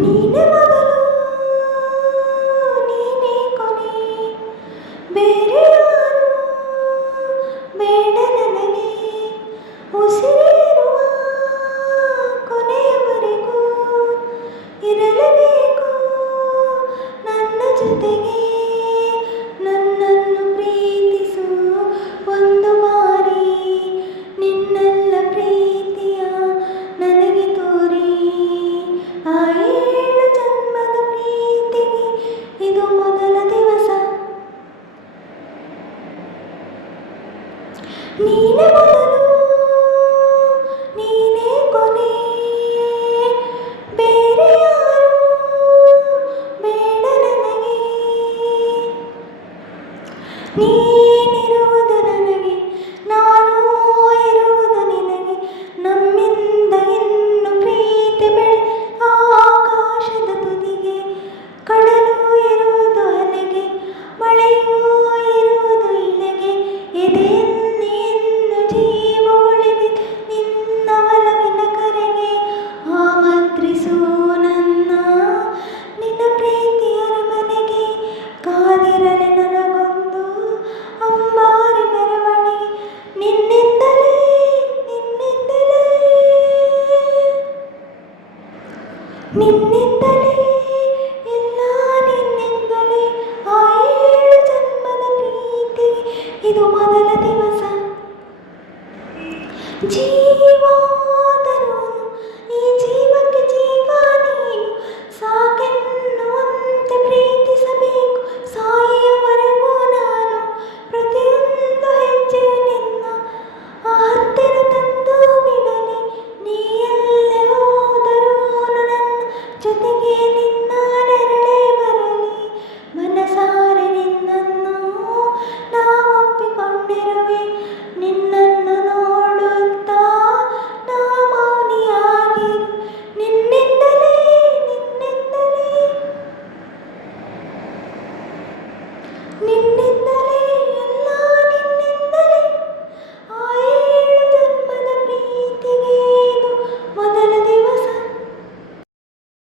ನೀನೆ ಮೊದಲು ನೀನೆ ಕೊನೆ, ಬೇರೆ ಯಾರು ಬೇಡ ನನಗೆ. ಉಸಿರಿರುವ ಕೊನೆಯವರೆಗೂ ಇರಲೇಬೇಕು ನನ್ನ ಜೊತೆಗೆ. ನನ್ನನ್ನು ಪ್ರೀತಿಸು ಒಂದು ಬಾರಿ, ನಿನ್ನೆಲ್ಲ ಪ್ರೀತಿಯ ನನಗೆ ತೋರಿ. ಆ 7 ಜನ್ಮದ ಪ್ರೀತಿಗೆ ಇದು ಮೊದಲ ದಿವಸ. ನೀನೆ ಮೊದಲು ನೀನೆ ಕೊನೆ, ಬೇರೆ ಯಾರು ಬೇಡ ನನಗೆ. ನೀನಿರುವುದು ನನಗೆ, ನಾನು ಇರುವುದು ನಿನಗೆ. ನಮ್ಮಿಂದ ಇನ್ನು ಪ್ರೀತಿ ಬೆಳೆ ಆಕಾಶದ ತುದಿಗೆ. ಕಡಲು ಇರುವುದು ಅಲೆಗೆ, ಮಳೆಯೂ ಇರುವುದು ಇಳೆಗೆ. ಎದೆಯಲ್ಲಿ ಇನ್ನು ಜೀವ ಉಳಿದಿದೆ ನಿನ್ನ ಒಲವಿನ ಕರೆಗೆ. ಆಮಂತ್ರಿಸು ನನ್ನ ನಿನ್ನ ಪ್ರೀತಿಯ ಮನೆಗೆ. ಕಾದಿರಲಿ ನನಗೊಂದು ಅಂಬಾರಿ ಮೆರವಣಿಗೆ. ನಿನ್ನಿಂದಲೇ ನಿನ್ನಿಂದಲೇ ನಿನ್ನಿಂದಲೇ